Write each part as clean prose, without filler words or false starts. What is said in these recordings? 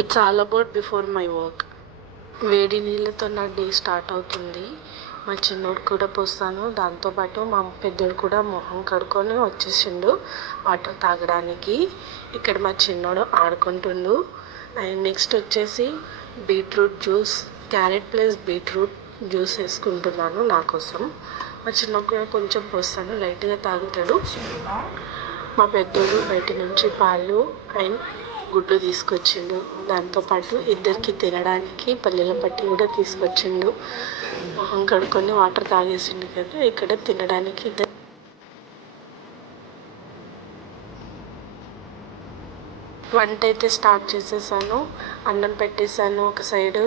It's all about before my work. వేడి నీళ్ళతో నా డే స్టార్ట్ అవుతుంది. మా చిన్నోడు కూడా పోస్తాను. దాంతోపాటు మా పెద్దోడు కూడా మొహం కడుక్కొని వచ్చేసిండు వాటర్ తాగడానికి. ఇక్కడ మా చిన్నోడు ఆడుకుంటుండు. అండ్ నెక్స్ట్ వచ్చేసి beetroot juice, carrot plus beetroot juice వేసుకుంటున్నాను నా కోసం. మా చిన్నోడు కూడా కొంచెం పోస్తాను, లైట్గా తాగుతాడు. మా పెద్దోడు బయట నుంచి పాలు అండ్ గుడ్లు తీసుకొచ్చిండు. దాంతోపాటు ఇద్దరికి తినడానికి పల్లీల పట్టి కూడా తీసుకొచ్చిండు. మొహం కడుక్కొని వాటర్ తాగేసిండు కదా, ఇక్కడ తినడానికి వంట అయితే స్టార్ట్ చేసేసాను. అన్నం పెట్టేసాను ఒక సైడు.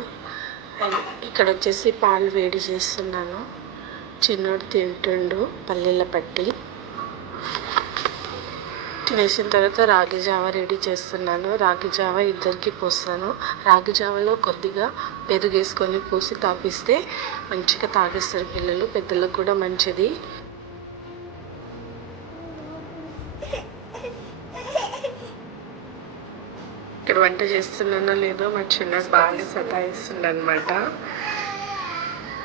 అండ్ ఇక్కడ వచ్చేసి పాలు వేడి చేస్తున్నాను. చిన్నోడు తింటుండు పల్లీల పట్టి. తినేసిన తర్వాత రాగి జావ రెడీ చేస్తున్నాను. రాగి జావ ఇద్దరికి పోస్తాను. రాగి జావలో కొద్దిగా పెరుగు వేసుకొని పోసి తాపిస్తే మంచిగా తాగేస్తారు పిల్లలు, పెద్దలకు కూడా మంచిది. ఇక్కడ వంట చేస్తున్నానో లేదో మా చిన్నోడు బాగా సతాయిస్తుంది అనమాట.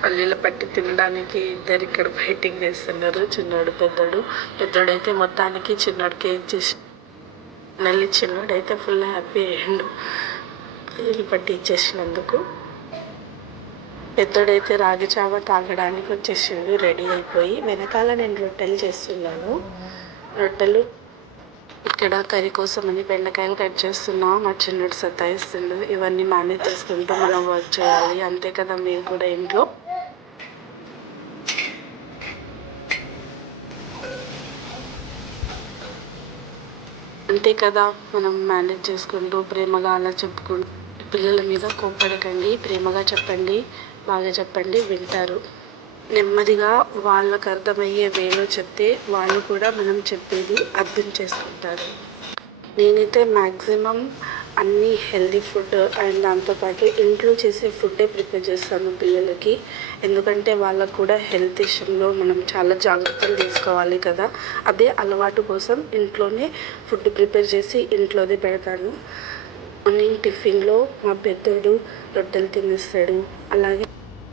పల్లీల పట్టి తినడానికి ఇద్దరు ఇక్కడ ఫైటింగ్ చేస్తున్నారు, చిన్నోడు పెద్దోడు. పెద్దోడైతే మొత్తానికి చిన్నోడికి ఇచ్చేసి మళ్ళీ చిన్నోడైతే ఫుల్ హ్యాపీ అయ్యిండు పల్లీల పట్టి ఇచ్చేసినందుకు. పెద్దోడైతే రాగి చావ తాగడానికి వచ్చేసిండు రెడీ అయిపోయి. వెనకాల నేను రొట్టెలు చేస్తున్నాను. రొట్టెలు ఇక్కడ కర్రీ కోసం అని బెండకాయలు కట్ చేస్తున్నా. మా చిన్నోడు సతాయిస్తుండు. ఇవన్నీ మేనేజ్ చేసుకుంటూ మనం వర్క్ చేయాలి, అంతే కదా మీరు కూడా ఇంట్లో. అంతే కదా, మనం మేనేజ్ చేసుకుంటూ ప్రేమగా అలా చెప్పుకుంటూ. పిల్లల మీద కోప్పడకండి, ప్రేమగా చెప్పండి, బాగా చెప్పండి, వింటారు. నెమ్మదిగా వాళ్ళకు అర్థమయ్యే వేలో చెప్తే వాళ్ళు కూడా మనం చెప్పేది అర్థం చేసుకుంటారు. నేనైతే మ్యాక్సిమం అన్నీ హెల్దీ ఫుడ్ అండ్ దాంతోపాటు ఇంట్లో చేసే ఫుడ్డే ప్రిపేర్ చేస్తాను పిల్లలకి. ఎందుకంటే వాళ్ళకు కూడా హెల్త్ విషయంలో మనం చాలా జాగ్రత్తలు తీసుకోవాలి కదా. అదే అలవాటు కోసం ఇంట్లోనే ఫుడ్ ప్రిపేర్ చేసి ఇంట్లోనే పెడతాను. మార్నింగ్ టిఫిన్లో మా పెద్దోడు రొట్టెలు తినేస్తాడు. అలాగే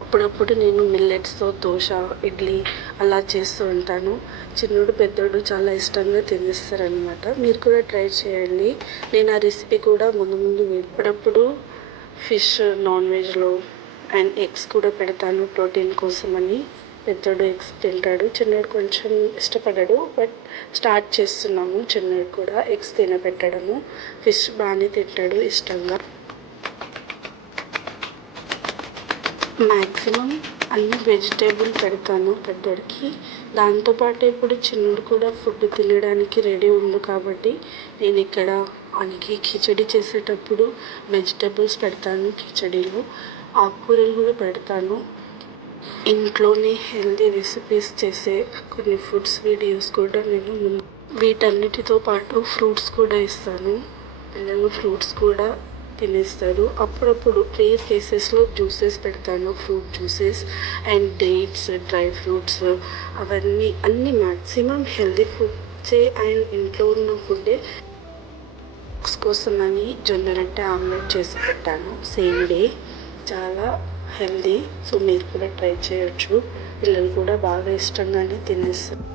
అప్పుడప్పుడు నేను మిల్లెట్స్తో దోశ, ఇడ్లీ అలా చేస్తూ ఉంటాను. చిన్నోడు పెద్దోడు చాలా ఇష్టంగా తినేస్తారనమాట. మీరు కూడా ట్రై చేయండి. నేను ఆ రెసిపీ కూడా ముందు అప్పుడప్పుడు ఫిష్, నాన్ వెజ్లో అండ్ ఎగ్స్ కూడా పెడతాను ప్రోటీన్ కోసమని. పెద్దోడు ఎగ్స్ తింటాడు, చిన్నోడు కొంచెం ఇష్టపడడు. బట్ స్టార్ట్ చేస్తున్నాము చిన్నోడు కూడా ఎగ్స్ తినబెట్టడము. ఫిష్ బాగానే తింటాడు ఇష్టంగా. మ్యాక్సిమం అన్ని వెజిటేబుల్ పెడతాను పెద్దోడికి. దాంతోపాటు ఇప్పుడు చిన్నోడు కూడా ఫుడ్ తినడానికి రెడీ ఉంది కాబట్టి నేను ఇక్కడ వానికి కిచడి చేసేటప్పుడు వెజిటేబుల్స్ పెడతాను. కిచడీలో ఆకుకూరలు కూడా పెడతాను. ఇంట్లోనే హెల్దీ రెసిపీస్ చేసే కొన్ని ఫుడ్స్ వీడియోస్ కూడా నేను వీటన్నిటితో పాటు ఫ్రూట్స్ కూడా ఇస్తాను. పిల్లలు ఫ్రూట్స్ కూడా తినేస్తారు. అప్పుడప్పుడు రేర్ కేసెస్లో జ్యూసెస్ పెడతాను, fruit juices and dates, dry fruits, అవన్నీ అన్నీ మ్యాక్సిమం హెల్దీ ఫుడ్సే అండ్ ఇంట్లో ఉన్న ఫుడ్డే. కోసమని జొన్న రొట్టె ఆమ్లెట్ చేసి పెట్టాను సేమ్ డే. చాలా హెల్దీ, సో మీరు కూడా ట్రై చేయొచ్చు. పిల్లలు కూడా బాగా ఇష్టంగానే తినేస్తారు.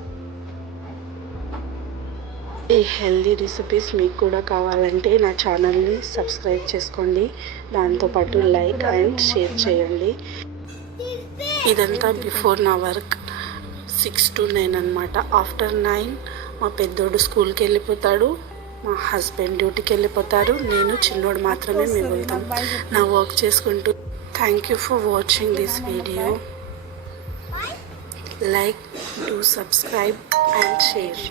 ఈ హెల్దీ రెసిపీస్ మీకు కూడా కావాలంటే నా ఛానల్ని సబ్స్క్రైబ్ చేసుకోండి. దాంతోపాటు లైక్ అండ్ షేర్ చేయండి. ఇదంతా బిఫోర్ నా వర్క్ 6 to 9 అనమాట. ఆఫ్టర్ 9 మా పెద్దోడు స్కూల్కి వెళ్ళిపోతాడు, మా హస్బెండ్ డ్యూటీకి వెళ్ళిపోతారు, నేను చిన్నోడు మాత్రమే మిగులుతాం నా వర్క్ చేసుకుంటూ. Thank you for watching this video. Like, do subscribe and share.